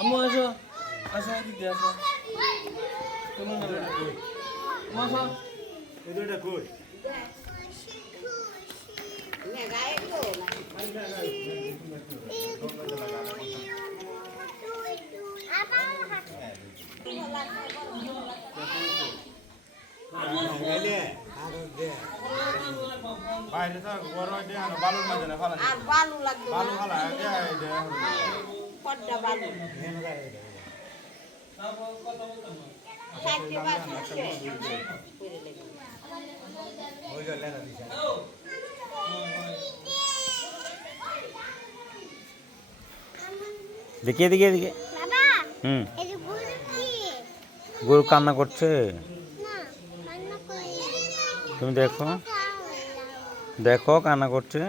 আম্মু আসো, আসো দিদি আসো। তুমি আসো। আসো। এই দুইটা কই? বাইরে থাক বড় দিয়ে আনো বালুর মাঝে না ফালা আর বালু লাগবে বালু ফালা দিয়ে দে পদ্মা বালু চারটে বালু ওই যে লেখা দিছে দেখি এদিকে এদিকে। বাবা হুম, এই যে গরু কি গরু কান্না করছে। না কান্না করে তুমি দেখো, দেখো কান্না করছে।